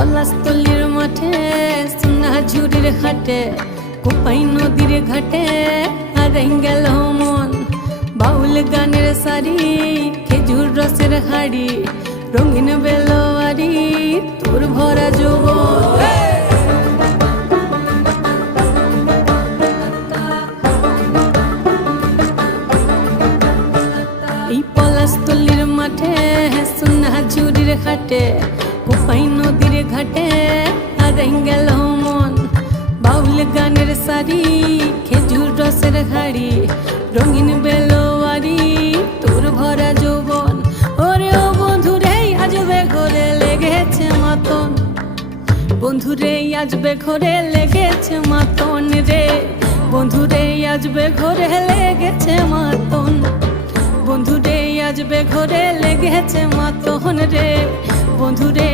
পলাশতলির মাঠে সোনা ঝুড়ির হাটে কোপাই নদীর ঘাটে হারাই গেল মন। বাউল গানের সারি খেজুর রসের হাড়ি রঙিন বেলোয়ারি তোর ভরা যৌবন। এই পলাশতলির মাঠে সোনা ঝুড়ির হাটে কোপাই নদীর ঘাটে হারাই গেল মন। বাউল গানের সারি খেজুর রসের হাড়ি রঙিন বেলোয়ারি তোর ভরা যৌবন। ওরে ও বন্ধুরে আজবে ঘরে লেগেছে মাতন, বন্ধুরে আজবে ঘরে লেগেছে মাতন রে, বন্ধুরে আজবে ঘরে লেগেছে মাতন, বন্ধুরে আজবে ঘরে লেগেছে মাতন রে, বন্ধুরে।